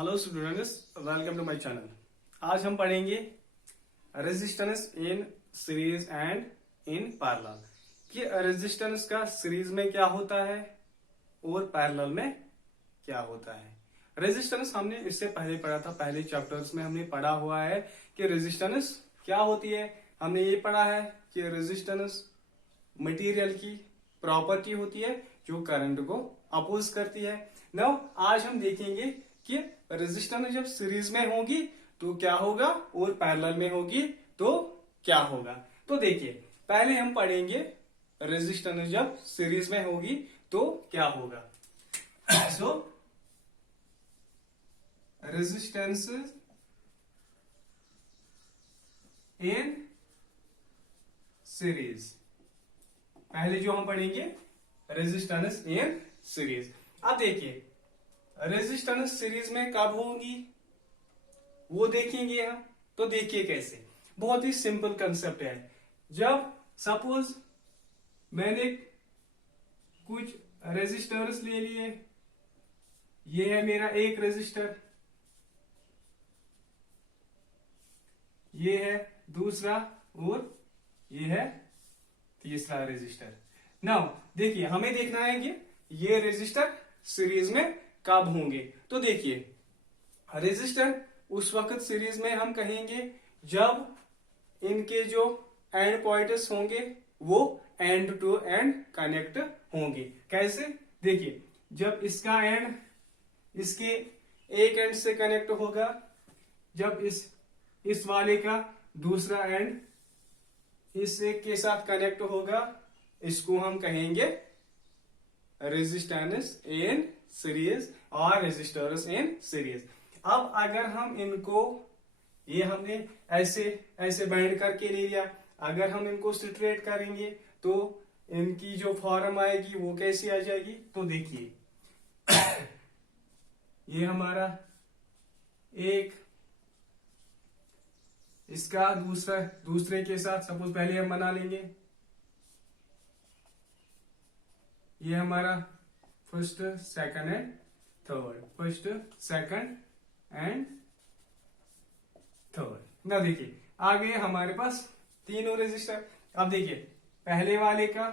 Hello students, welcome to my channel. आज हम पढ़ेंगे resistance in series and in parallel कि रेजिस्टेंस का सीरीज में क्या होता है और पैरेलल में क्या होता है। रेजिस्टेंस हमने इससे पहले पढ़ा था, पहले चैप्टर्स में हमने पढ़ा हुआ है कि रेजिस्टेंस क्या होती है। हमने ये पढ़ा है कि रेजिस्टेंस मटेरियल की प्रॉपर्टी होती है जो करंट को अपोज करती है। नाउ आज हम देखेंगे कि रेजिस्टेंस जब सीरीज में होगी तो क्या होगा और पैरेलल में होगी तो क्या होगा। तो देखिए, पहले हम पढ़ेंगे रेजिस्टेंस जब सीरीज में होगी तो क्या होगा। सो रेजिस्टेंस इन सीरीज, पहले जो हम पढ़ेंगे रेजिस्टेंस इन सीरीज। अब देखिए, रेजिस्टेंस सीरीज में कब होंगी वो देखेंगे हम। तो देखिए कैसे, बहुत ही सिंपल कंसेप्ट है। जब सपोज मैंने कुछ रेजिस्टर्स ले लिए, ये है मेरा एक रेजिस्टर, ये है दूसरा और ये है तीसरा रेजिस्टर। नाउ देखिए, हमें देखना है कि ये रेजिस्टर सीरीज में कब होंगे। तो देखिए, रेजिस्टर उस वक्त सीरीज में हम कहेंगे जब इनके जो एंड पॉइंट्स होंगे वो एंड टू एंड कनेक्ट होंगे। कैसे, देखिए, जब इसका एंड इसके एक एंड से कनेक्ट होगा, जब इस वाले का दूसरा एंड इस एक के साथ कनेक्ट होगा, इसको हम कहेंगे रेजिस्टेंस इन सीरीज और रेजिस्टर्स इन सीरीज। अब अगर हम इनको, ये हमने ऐसे ऐसे बाइंड करके ले लिया, अगर हम इनको स्ट्रेट करेंगे तो इनकी जो फॉर्म आएगी वो कैसी आ जाएगी। तो देखिए, ये हमारा एक, इसका दूसरे के साथ सपोज पहले हम बना लेंगे, ये हमारा first second and third, first second and third. ना देखिए, आगे हमारे पास तीनों रेजिस्टर। अब देखिए, पहले वाले का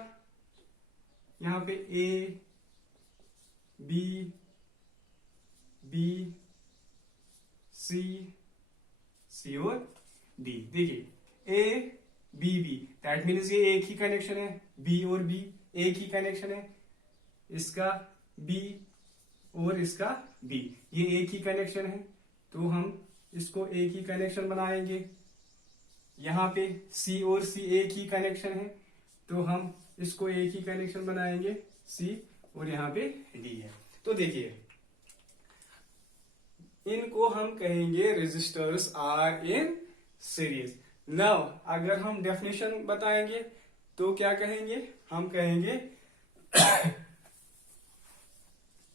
यहां पे ए बी बी सी सी और डी। देखिए, A B B, that means ये एक ही कनेक्शन है, बी और बी एक ही कनेक्शन है, इसका बी और इसका बी ये एक ही कनेक्शन है, तो हम इसको एक ही कनेक्शन बनाएंगे। यहां पे सी और सी एक ही कनेक्शन है, तो हम इसको एक ही कनेक्शन बनाएंगे, सी, और यहां पे डी है। तो देखिए, इनको हम कहेंगे resistors are in series. Now अगर हम डेफिनेशन बताएंगे तो क्या कहेंगे, हम कहेंगे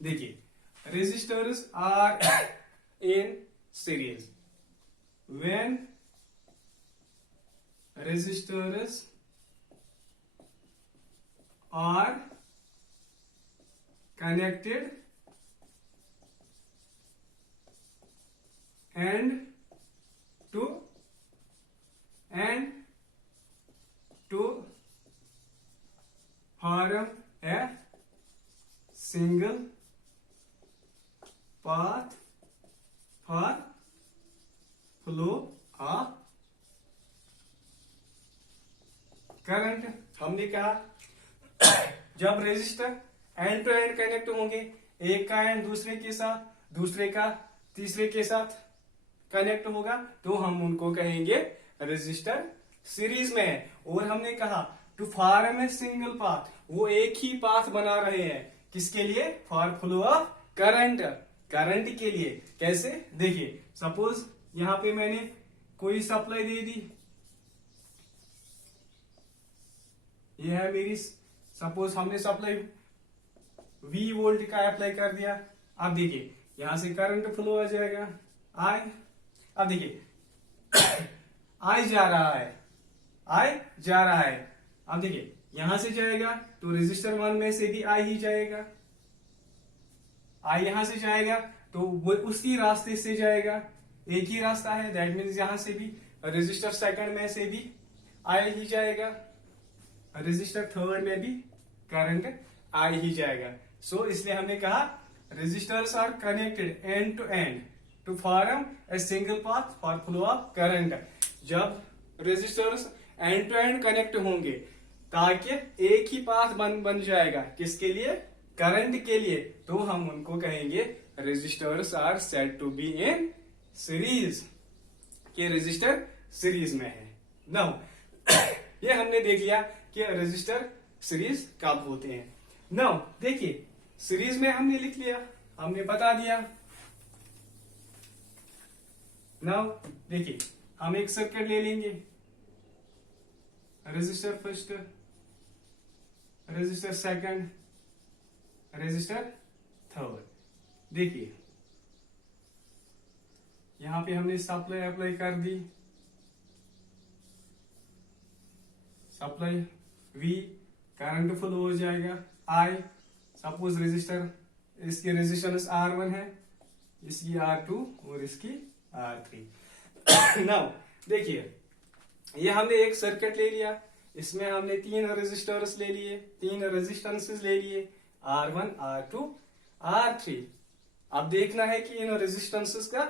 देखिए, resistors are in series when resistors are connected and to form a single path for flow of current. हमने कहा जब resistor end to end connect होंगे, एक का एंड दूसरे के साथ, दूसरे का तीसरे के साथ कनेक्ट होगा, तो हम उनको कहेंगे रेजिस्टर सीरीज में है। और हमने कहा to form a single path, वो एक ही पाथ बना रहे हैं, किसके लिए, for flow of current, current के लिए। कैसे, देखिए, सपोज यहां पे मैंने कोई सप्लाई दे दी, ये है मेरी, सपोज हमने सप्लाई V वोल्ट का अप्लाई कर दिया। अब देखिए, यहां से करंट फ्लो आ जाएगा, आई। अब देखिए, आई जा रहा है, आई जा रहा है। अब देखिए, यहां से जाएगा तो रेजिस्टर 1 में से भी आई ही जाएगा, आई यहां से जाएगा तो वो उसी रास्ते से जाएगा, एक ही रास्ता है, दैट मीन्स यहां से भी रजिस्टर सेकंड में से भी आई ही जाएगा, रजिस्टर थर्ड में भी करंट आई ही जाएगा। सो इसलिए हमने कहा registers are connected end to end to form a single path for flow of current. जब registers end to end connect होंगे ताकि एक ही पाथ बन जाएगा, किसके लिए? करंट के लिए, तो हम उनको कहेंगे resistors are said to be in series, के रजिस्टर सीरीज में है। नाउ ये हमने देख लिया कि रजिस्टर सीरीज कब होते हैं। नाउ देखिए सीरीज में हमने लिख लिया, हमने बता दिया। नाउ देखिए हम एक सर्किट ले लेंगे, register first, register second, register third. देखिए यहां पे हमने सप्लाई अप्लाई कर दी, सप्लाई V, करंट फ्लो हो जाएगा I। सपोज रजिस्टर, इसकी रेजिस्टेंस R1 है, इसकी R2 और इसकी R3। नाउ देखिए ये हमने एक सर्किट ले लिया, इसमें हमने तीन रेजिस्टर्स ले लिए, तीन रेजिस्टेंसेस ले लिए, R1, R2, R3। अब देखना है कि इन रेजिस्टेंसेस का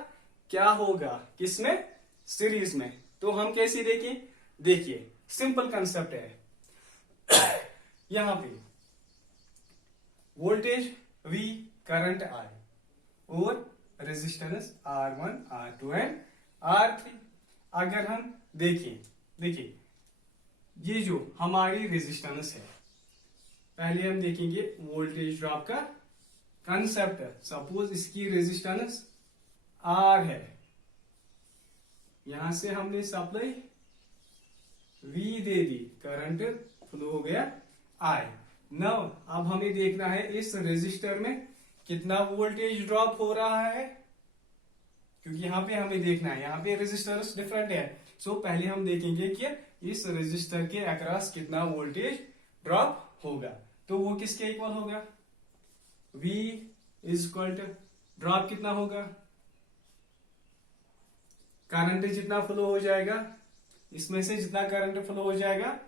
क्या होगा, किसमें? सीरीज में। तो हम कैसे देखें? देखिए सिंपल कंसेप्ट है। यहां पे वोल्टेज V, करंट I और resistance R1, R2 and R3। अगर हम देखिए ये जो हमारी रेजिस्टेंस है, पहले हम देखेंगे वोल्टेज ड्रॉप का कंसेप्ट है। सपोज इसकी रेजिस्टेंस R है, यहां से हमने सप्लाई V दे दी, करंट फ्लो हो गया I। नाउ अब हमें देखना है इस रेजिस्टर में कितना वोल्टेज ड्रॉप हो रहा है, क्योंकि यहां पे हमें देखना है, यहां पे रेजिस्टर्स डिफरेंट है। सो पहले हम देखेंगे कि इस रेजिस्टर के अक्रॉस कितना वोल्टेज ड्रॉप होगा। तो वो किसके इक्वल होगा? V is equal to drop कितना होगा, करंट जितना फ्लो हो जाएगा, इसमें से जितना करंट फ्लो हो जाएगा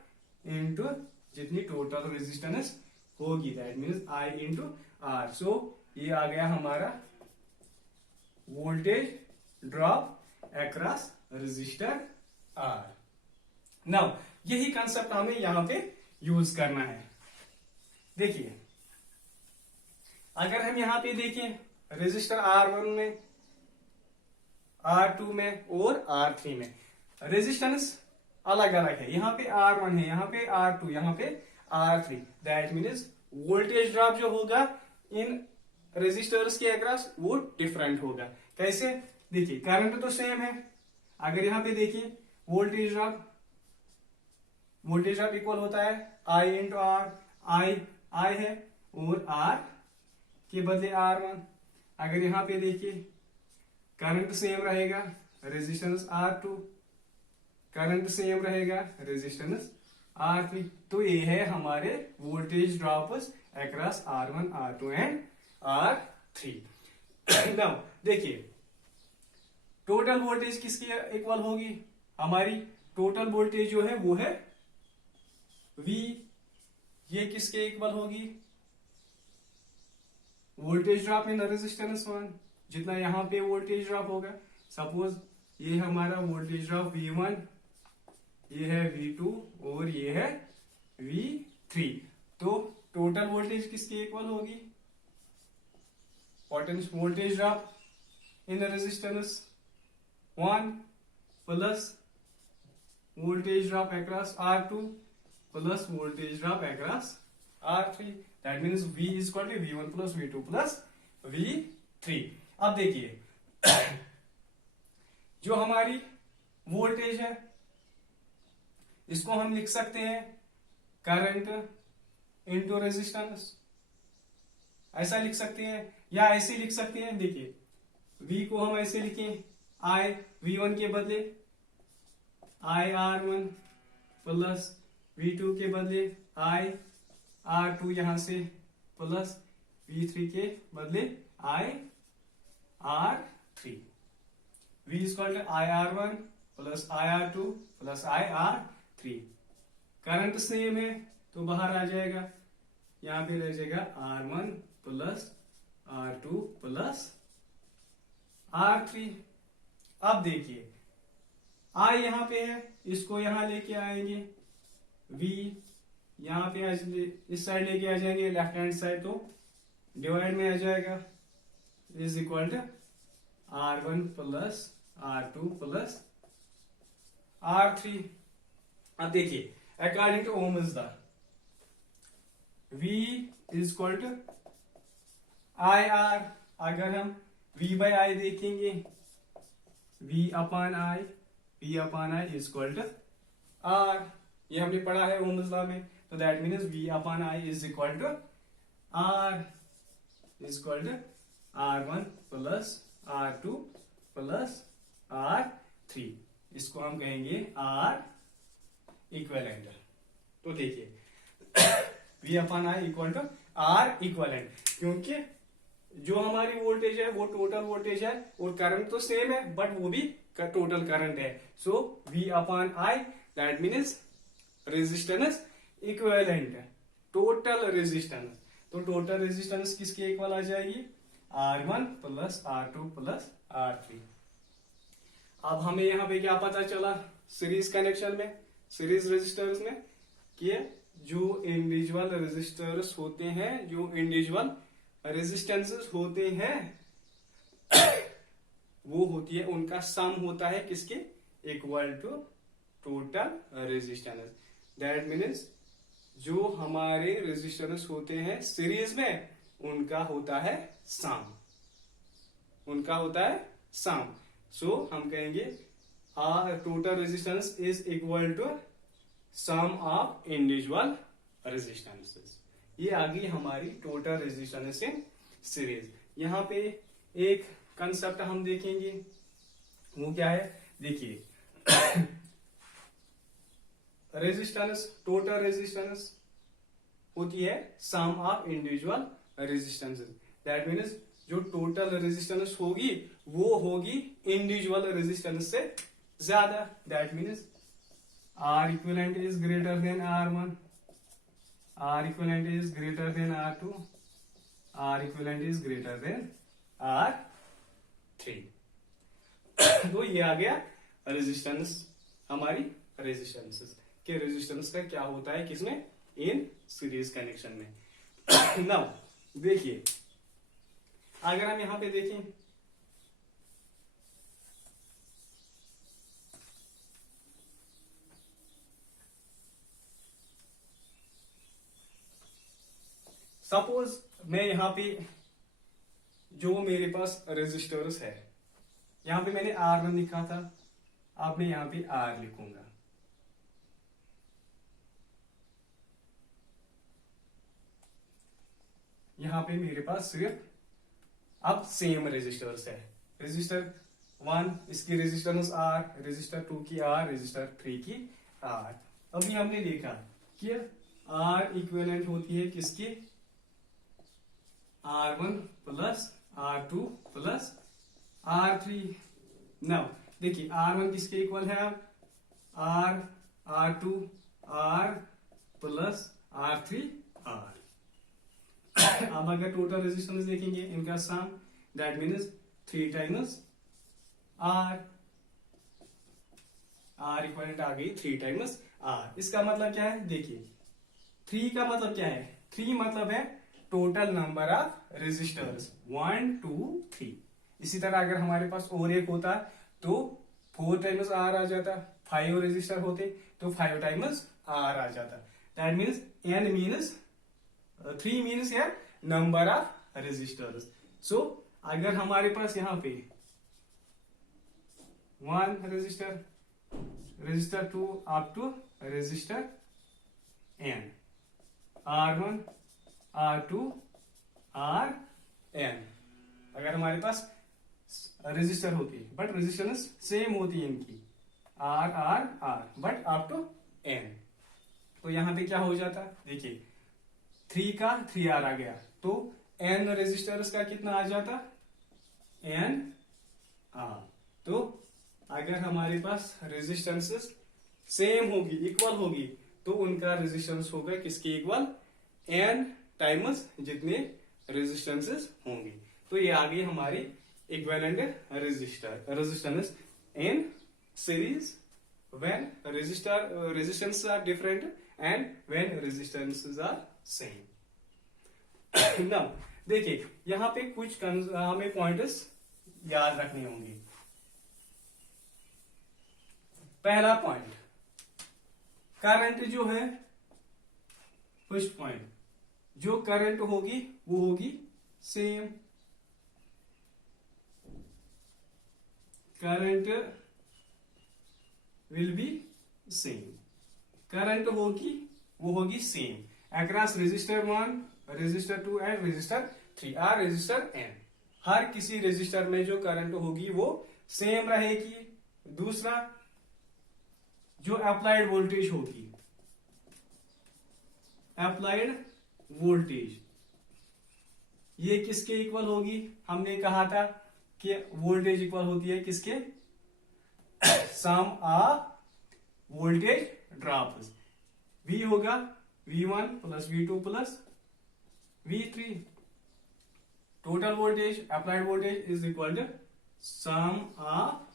इनटू जितनी टोटल रेजिस्टेंस होगी, that means I into R। So ये आ गया हमारा voltage drop across resistor R। Now यही कंसेप्ट हमें यहां पे यूज करना है। देखिए अगर हम यहां पे देखें रेजिस्टर R1 में, R2 में और R3 में रेजिस्टेंस अलग अलग है। यहां पे R1 है, यहां पे R2, यहां पे R3। That means voltage drop जो होगा इन रेजिस्टर्स के अक्रॉस वो डिफरेंट होगा। कैसे? देखिए करंट तो सेम है, अगर यहां पे देखिए वोल्टेज ड्रॉप इक्वल होता है I इंटू R। I है और R के बदले R1। अगर यहां पे देखिए करंट सेम रहेगा, रेजिस्टेंस R2, करंट सेम रहेगा, रेजिस्टेंस R3। तो ये है हमारे voltage drops across R1, R2 and R3। Now देखिए टोटल वोल्टेज किसकी इक्वल होगी? हमारी टोटल वोल्टेज जो है वो है V। ये किसके इक्वल होगी? वोल्टेज ड्रॉप इन रेजिस्टेंस 1, जितना यहां पे वोल्टेज ड्रॉप होगा। सपोज ये हमारा वोल्टेज ड्रॉप V1, ये है V2 और ये है V3। तो टोटल वोल्टेज किसकी इक्वल होगी? Potential voltage drop in resistance 1 plus voltage drop across R2 plus voltage drop across R3। That means V is equal to V1 plus V2 plus V3। अब देखिए जो हमारी वोल्टेज है इसको हम लिख सकते हैं करंट इंटू रेजिस्टेंस, ऐसा लिख सकते हैं या ऐसे लिख सकते हैं। देखिए V को हम ऐसे लिखें, I V1 के बदले I R1 प्लस V2 के बदले I R2 यहां से प्लस V3 के बदले I R3, V is equal to IR1 plus IR2 plus IR3। Current same है तो बाहर आ जाएगा, यहां पे रह जाएगा R1 plus R2 plus R3। अब देखिए I यहां पे है, इसको यहां लेके आएंगे, V यहां पे इस साइड लेके आ जाएंगे लेफ्ट हैंड साइड, तो डिवाइड में आ जाएगा, is equal to R1 plus R2 plus R3। अब देखिए according to Ohm's law V is equal to IR, अगर हम V बाई I देखेंगे, V upon I is equal to R, ये हमने पढ़ा है ओम्स लॉ में, तो that means V upon I is equal to R is equal to R1 plus R2 plus R3, इसको हम कहेंगे R इक्विवेलेंट। तो देखिए V upon I equal to R equivalent, क्योंकि जो हमारी वोल्टेज है वो टोटल वोल्टेज है और करंट तो सेम है बट वो भी टोटल करंट है। सो V upon I that means resistance equivalent, total resistance. तो टोटल रेजिस्टेंस किसके इक्वल आ जाएगी, R1 plus R2 plus R3। अब हमें यहाँ पे क्या पता चला सीरीज कनेक्शन में, सीरीज रेजिस्टर्स में, कि जो इंडिविजुअल रेजिस्टर्स होते हैं, जो इंडिविजुअल रेजिस्टेंसेस होते हैं वो होती है, उनका सम होता है किसके equal to total resistance. That means जो हमारे रेजिस्टेंस होते हैं सीरीज में उनका होता है सम, उनका होता है सम। सो हम कहेंगे total resistance is equal to sum of individual resistances. ये आ गई हमारी टोटल रेजिस्टेंस इन सीरीज। यहां पे एक कंसेप्ट हम देखेंगे, वो क्या है, देखिए रेजिस्टेंस, टोटल रेजिस्टेंस होती है sum of individual resistances. That means जो टोटल रेजिस्टेंस होगी वो होगी इंडिविजुअल रेजिस्टेंस से ज्यादा। That means R equivalent is greater than R1, R equivalent is greater than R2, R equivalent is greater than R3। तो ये आ गया रेजिस्टेंस, हमारी रेजिस्टेंसेस के रेजिस्टेंस का क्या होता है किसमें, इन सीरीज कनेक्शन में। नाउ देखिए अगर हम यहां पे देखें, सपोज मैं यहां पे जो मेरे पास रेजिस्टर्स है, यहां पे मैंने R1 लिखा था, अब मैं यहां पे R लिखूंगा। यहां पे मेरे पास सिर्फ अब सेम रेजिस्टर्स है, रजिस्टर 1 इसकी रेजिस्टेंस R, रजिस्टर 2 की R, रजिस्टर 3 की R। अभी हमने देखा कि R इक्विवेलेंट होती है किसकी, R1 plus R2 plus R3। Now देखिए R1 किसके इक्वल है, अब R2 R plus R3 R। अब अगर टोटल रेजिस्टेंस देखेंगे इनका sum, that means 3 times R, R equivalent आ गई 3 टाइम्स R। इसका मतलब क्या है, देखिए 3 का मतलब क्या है, 3 मतलब है टोटल नंबर ऑफ रेजिस्टर्स 1 2 3। इसी तरह अगर हमारे पास और एक होता तो 4 टाइम्स R आ जाता, 5 रेजिस्टर होते तो 5 टाइम्स R आ जाता। That means N means 3 means है नंबर ऑफ रेजिस्टर्स। सो अगर हमारे पास यहां पे 1 resistor, resistor 2 up to resistor N, R1 R2 RN अगर हमारे पास रजिस्टर होती है, बट रेजिस्टेंस सेम होती है इनकी R R R, but up to N। तो यहां पे क्या हो जाता, देखिए 3 का 3R आ गया, तो N रेजिस्टर्स का कितना आ जाता, एन आर। तो अगर हमारे पास रेजिस्टेंसेस सेम होगी, इक्वल होगी, तो उनका रेजिस्टेंस होगा किसके इक्वल, एन टाइम्स जितने रेजिस्टेंसेस होंगे। तो ये आ गई हमारी equivalent resistance in series when resistance are different and when resistances are same. Now देखिए यहां पे कुछ हमें पॉइंट्स याद रखने होंगे। पहला पॉइंट, करंट जो है, फर्स्ट पॉइंट, जो करंट होगी वो होगी same. Current will be same, current होगी वो होगी same across resistor 1, resistor 2 and resistor 3 और रेजिस्टर n। हर किसी रेजिस्टर में जो करंट होगी वो सेम रहेगी। दूसरा, जो अप्लाइड वोल्टेज होगी, अप्लाइड वोल्टेज, ये किसके इक्वल होगी, हमने कहा था कि वोल्टेज इक्वल होती है किसके, sum of voltage drops. V होगा V1 plus V2 plus V3। Total voltage, applied voltage is equal to sum of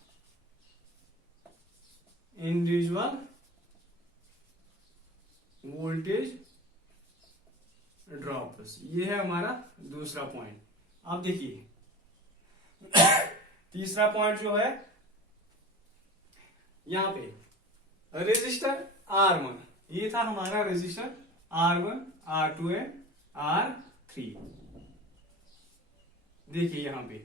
individual voltage drops. ये है हमारा दूसरा पॉइंट। अब देखिए तीसरा पॉइंट जो है, यहां पे रेजिस्टर R1, ये था हमारा resistor R1, R2 and R3। देखिए यहां पे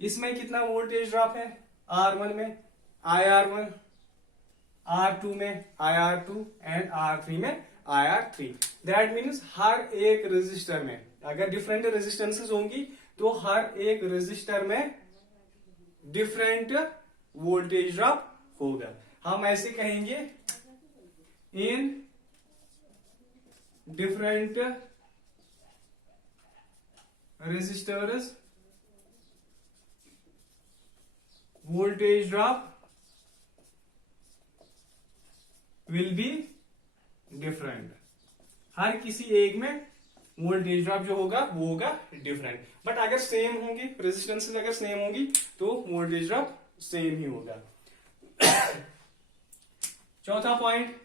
इसमें कितना वोल्टेज ड्रॉप है, R1 में IR1, R2 में IR2 एंड R3 में IR3। दैट मीन्स हर एक रेजिस्टर में अगर डिफरेंट रेजिस्टेंसेस होंगी तो हर एक रेजिस्टर में डिफरेंट वोल्टेज ड्रॉप होगा। हम ऐसे कहेंगे, in different registers voltage drop will be different. हर किसी एक में वोल्टेज ड्रॉप जो होगा वो होगा डिफरेंट। बट अगर सेम होंगी, रेजिस्टेंसेस अगर सेम होंगी तो वोल्टेज ड्रॉप सेम ही होगा। चौथा पॉइंट,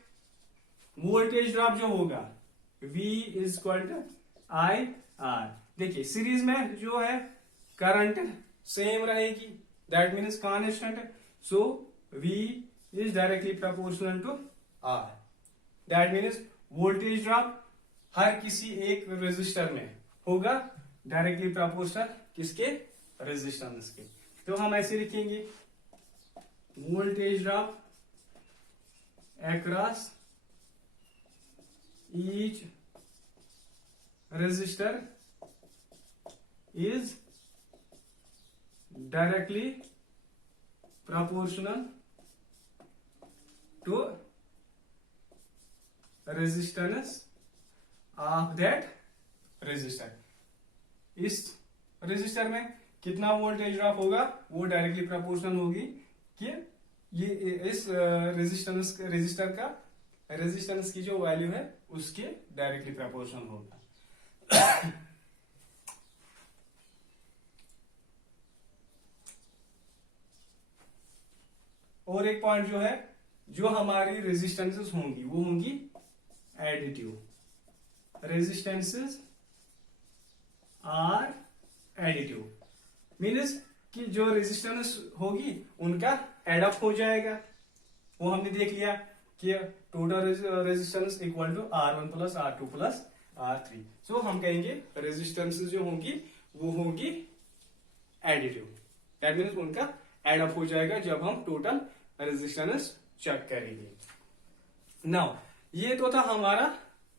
वोल्टेज ड्रॉप जो होगा V is equal to I R. देखिए सीरीज में जो है करंट सेम रहेगी, that means constant, so V is directly proportional to R। That means voltage drop हर किसी एक रेजिस्टर में होगा डायरेक्टली प्रोपोर्शनल किसके, रेजिस्टेंस के। तो हम ऐसे लिखेंगे, voltage drop across each resistor is directly proportional to resistance of that resistor. इस रेजिस्टर में कितना वोल्टेज ड्रॉप होगा वो डायरेक्टली प्रोपोर्शनल होगी कि ये इस रेजिस्टर का रेजिस्टेंस की जो वैल्यू है उसके डायरेक्टली प्रोपोर्शनल होगा। और एक पॉइंट जो है, जो हमारी रेजिस्टेंसेस होंगी वो होंगी additive. Resistances are additive means कि जो रेजिस्टेंस होगी उनका एडअप हो जाएगा। वो हमने देख लिया कि total resistance equal to R1 plus R2 plus R3। So हम कहेंगे रेजिस्टेंसेस जो होंगी वो होंगी एडिटिव। दैट मीन्स उनका एडअप हो जाएगा जब हम टोटल रेजिस्टेंस चेक करेंगे। नाउ ये तो था हमारा